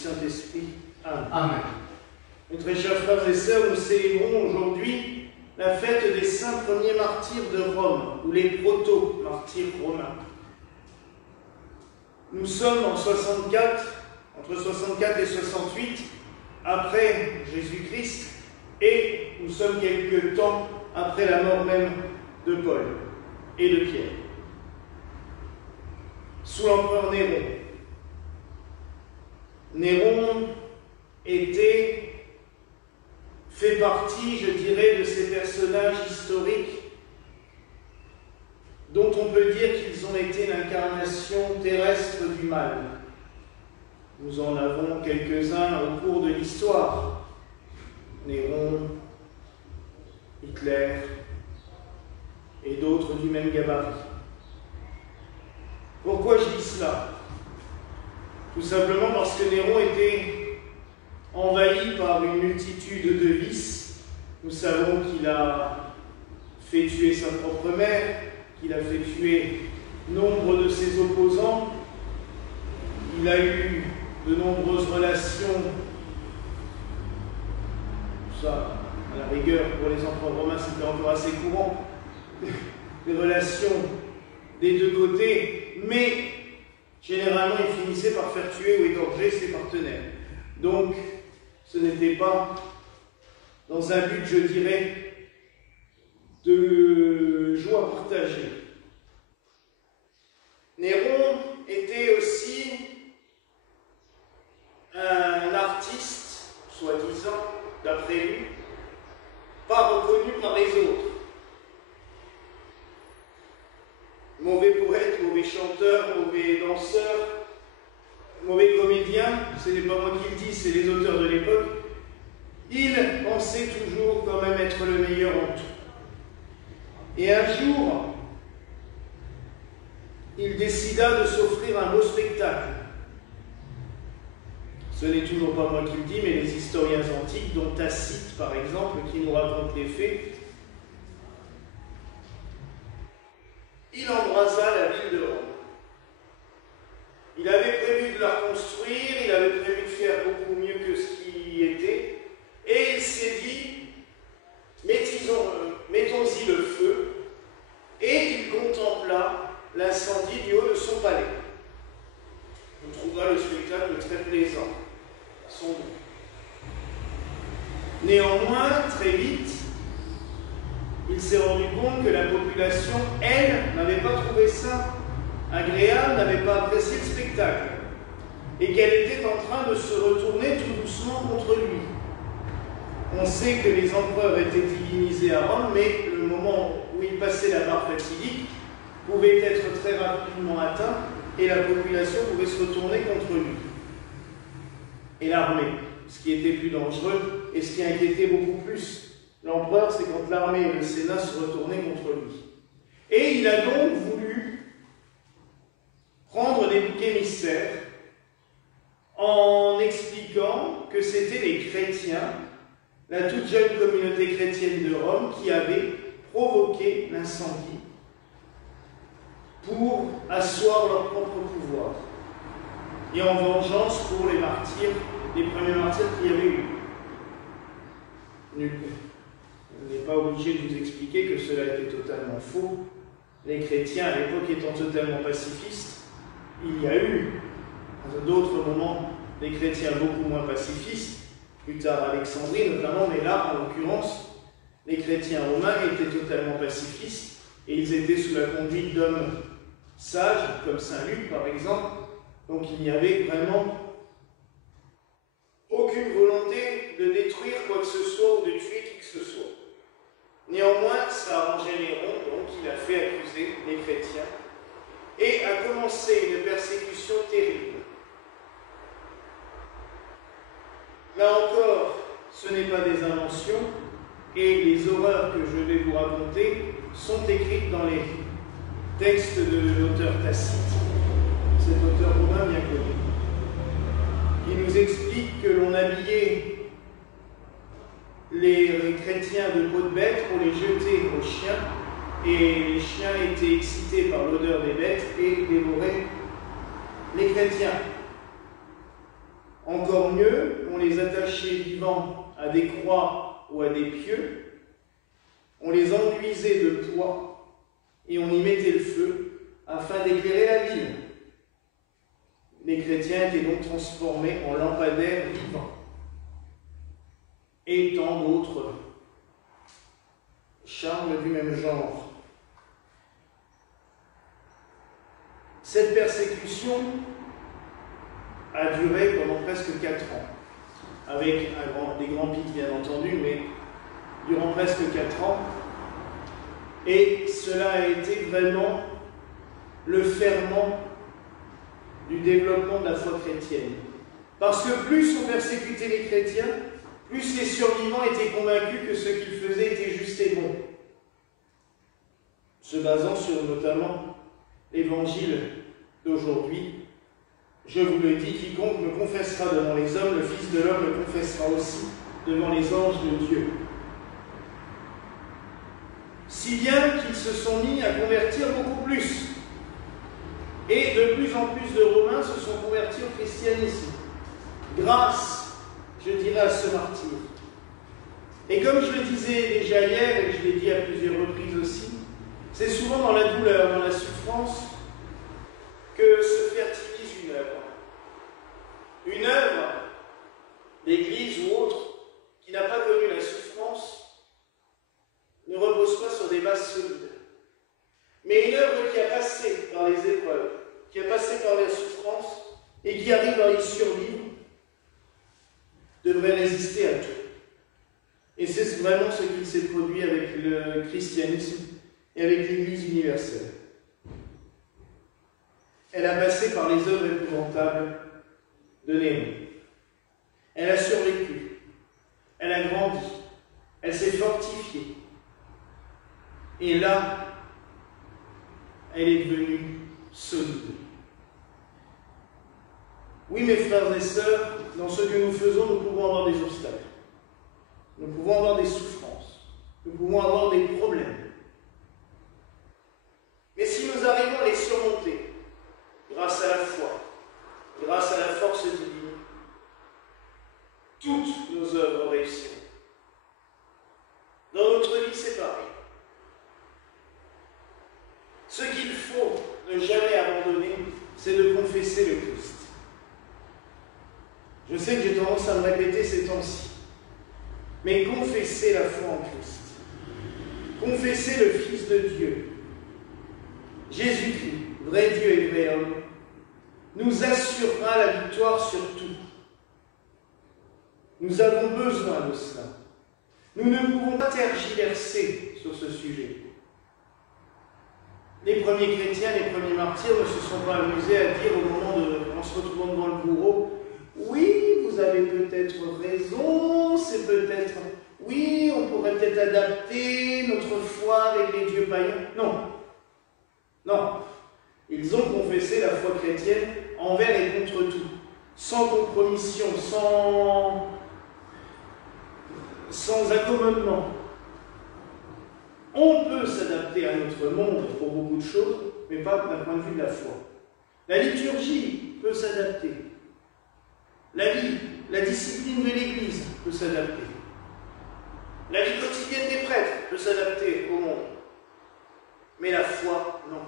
Saint-Esprit. Amen. Amen. Mes très chers frères et sœurs, nous célébrons aujourd'hui la fête des saints premiers martyrs de Rome, ou les proto-martyrs romains. Nous sommes en 64, entre 64 et 68, après Jésus-Christ, et nous sommes quelque temps après la mort même de Paul et de Pierre, sous l'empereur Néron. Néron fait partie, je dirais, de ces personnages historiques dont on peut dire qu'ils ont été l'incarnation terrestre du mal. Nous en avons quelques-uns au cours de l'histoire. Néron, Hitler et d'autres du même gabarit. Pourquoi je dis cela? Tout simplement parce que Néron était envahi par une multitude de vices. Nous savons qu'il a fait tuer sa propre mère, qu'il a fait tuer nombre de ses opposants. Il a eu de nombreuses relations, ça, à la rigueur, pour les empereurs romains, c'était encore assez courant, des relations des deux côtés, mais généralement, il finissait par faire tuer ou égorger ses partenaires. Donc, ce n'était pas dans un but, je dirais, de joie partagée. Néron était aussi un artiste, soi-disant, d'après lui, pas reconnu par les autres. Mauvais poète, mauvais chanteur, mauvais danseur, mauvais comédien, ce n'est pas moi qui le dis, c'est les auteurs de l'époque. Il pensait toujours quand même être le meilleur en tout. Et un jour, il décida de s'offrir un beau spectacle. Ce n'est toujours pas moi qui le dis, mais les historiens antiques, dont Tacite par exemple, qui nous raconte les faits. Il embrasa la ville de Rome. Il avait prévu de la reconstruire, il avait prévu de faire beaucoup mieux que ce qui y était, et il s'est dit, mettons-y le feu, et il contempla l'incendie du haut de son palais. On trouvera le spectacle très plaisant, sans doute. Néanmoins, très vite, il s'est rendu compte que la population, elle, n'avait pas trouvé ça agréable, n'avait pas apprécié le spectacle, et qu'elle était en train de se retourner tout doucement contre lui. On sait que les empereurs étaient divinisés à Rome, mais le moment où il passait la barre fatidique pouvait être très rapidement atteint, et la population pouvait se retourner contre lui. Et l'armée, ce qui était plus dangereux, et ce qui inquiétait beaucoup plus l'empereur, c'est quand l'armée et le Sénat se retournaient contre lui. Et il a donc voulu prendre des boucs émissaires en expliquant que c'était les chrétiens, la toute jeune communauté chrétienne de Rome, qui avait provoqué l'incendie pour asseoir leur propre pouvoir. Et en vengeance pour les martyrs, les premiers martyrs qu'il y avait eu. On n'est pas obligé de vous expliquer que cela était totalement faux. Les chrétiens, à l'époque étant totalement pacifistes, il y a eu, à d'autres moments, des chrétiens beaucoup moins pacifistes, plus tard Alexandrie notamment, mais là, en l'occurrence, les chrétiens romains étaient totalement pacifistes, et ils étaient sous la conduite d'hommes sages, comme Saint Luc par exemple, donc il n'y avait vraiment aucune volonté de détruire quoi que ce soit ou de tuer qui que ce soit. Néanmoins, ça a arrangé Néron, donc il a fait accuser les chrétiens et a commencé une persécution terrible. Là encore, ce n'est pas des inventions, et les horreurs que je vais vous raconter sont écrites dans les textes de l'auteur Tacite, cet auteur romain bien connu, qui nous explique que l'on habillait les chrétiens de peau de bête pour les jeter aux chiens, et les chiens étaient excités par l'odeur des bêtes et dévoraient les chrétiens. Encore mieux, on les attachait vivants à des croix ou à des pieux, on les enduisait de poix et on y mettait le feu afin d'éclairer la ville. Les chrétiens étaient donc transformés en lampadaires vivants. Et tant d'autres charmes du même genre. Cette persécution a duré pendant presque 4 ans, avec des grands pics bien entendu, mais durant presque 4 ans. Et cela a été vraiment le ferment du développement de la foi chrétienne. Parce que plus on persécutait les chrétiens, plus les survivants étaient convaincus que ce qu'ils faisaient était juste et bon. Se basant sur notamment l'évangile d'aujourd'hui, je vous le dis, quiconque me confessera devant les hommes, le Fils de l'homme me confessera aussi devant les anges de Dieu. Si bien qu'ils se sont mis à convertir beaucoup plus. Et de plus en plus de Romains se sont convertis au christianisme, grâce, je dirais, à ce martyre. Et comme je le disais déjà hier, et je l'ai dit à plusieurs reprises aussi, c'est souvent dans la douleur, dans la souffrance, que se fertilise une œuvre. Une œuvre d'Église ou autre qui n'a pas connu la souffrance ne repose pas sur des bases solides. Mais une œuvre qui a passé par les épreuves, qui a passé par la souffrance et qui arrive à y survivre, devrait résister à tout. Et c'est vraiment ce qui s'est produit avec le christianisme et avec l'Église universelle. Elle a passé par les œuvres épouvantables de Néron. Elle a survécu. Elle a grandi. Elle s'est fortifiée. Et là, elle est devenue solide. Oui, mes frères et sœurs, dans ce que nous faisons, nous pouvons avoir des obstacles. Nous pouvons avoir des souffrances. Nous pouvons avoir des problèmes. Mais si nous arrivons à les surmonter, grâce à la foi, grâce à la force divine, toutes nos œuvres réussiront. Dans notre vie, c'est pareil. Ce qu'il faut ne jamais abandonner, c'est de confesser le Christ. Je sais que j'ai tendance à me répéter ces temps-ci, mais confesser la foi en Christ, confesser le Fils de Dieu, Jésus-Christ, vrai Dieu et vrai homme, nous assurera la victoire sur tout. Nous avons besoin de cela. Nous ne pouvons pas tergiverser sur ce sujet. Les premiers chrétiens, les premiers martyrs ne se sont pas amusés à dire au moment en se retrouvant devant le bourreau, oui, vous avez peut-être raison, c'est peut-être, oui, on pourrait peut-être adapter notre foi avec les dieux païens. Non. Non. Ils ont confessé la foi chrétienne envers et contre tout, sans compromission, sans accommodement. On peut s'adapter à notre monde pour beaucoup de choses, mais pas d'un point de vue de la foi. La liturgie peut s'adapter. La vie, la discipline de l'Église peut s'adapter. La vie quotidienne des prêtres peut s'adapter au monde. Mais la foi, non.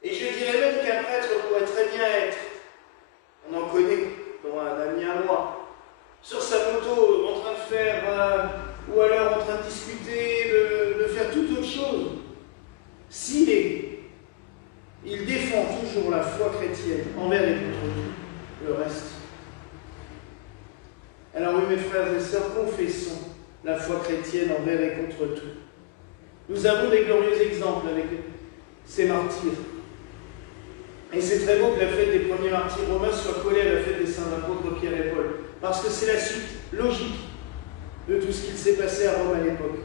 Et je dirais même qu'un prêtre pourrait très bien être, on en connaît, dont un ami à moi, sur sa moto, en train de faire, ou alors en train de discuter, de faire toute autre chose. S'il il défend toujours la foi chrétienne envers et contre tout, le reste. Alors oui, mes frères et sœurs, confessons la foi chrétienne envers et contre tout. Nous avons des glorieux exemples avec ces martyrs. Et c'est très beau que la fête des premiers martyrs romains soit collée à la fête des saints apôtres Pierre et Paul, parce que c'est la suite logique de tout ce qu'il s'est passé à Rome à l'époque.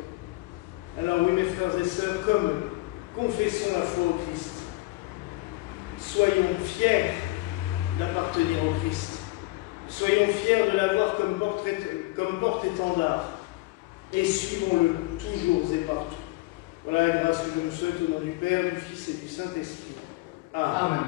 Alors oui, mes frères et sœurs, comme confessons la foi au Christ, soyons fiers d'appartenir au Christ, soyons fiers de l'avoir comme porte-étendard, et suivons-le toujours et partout. Voilà la grâce que je nous souhaite au nom du Père, du Fils et du Saint-Esprit. Amen. Amen.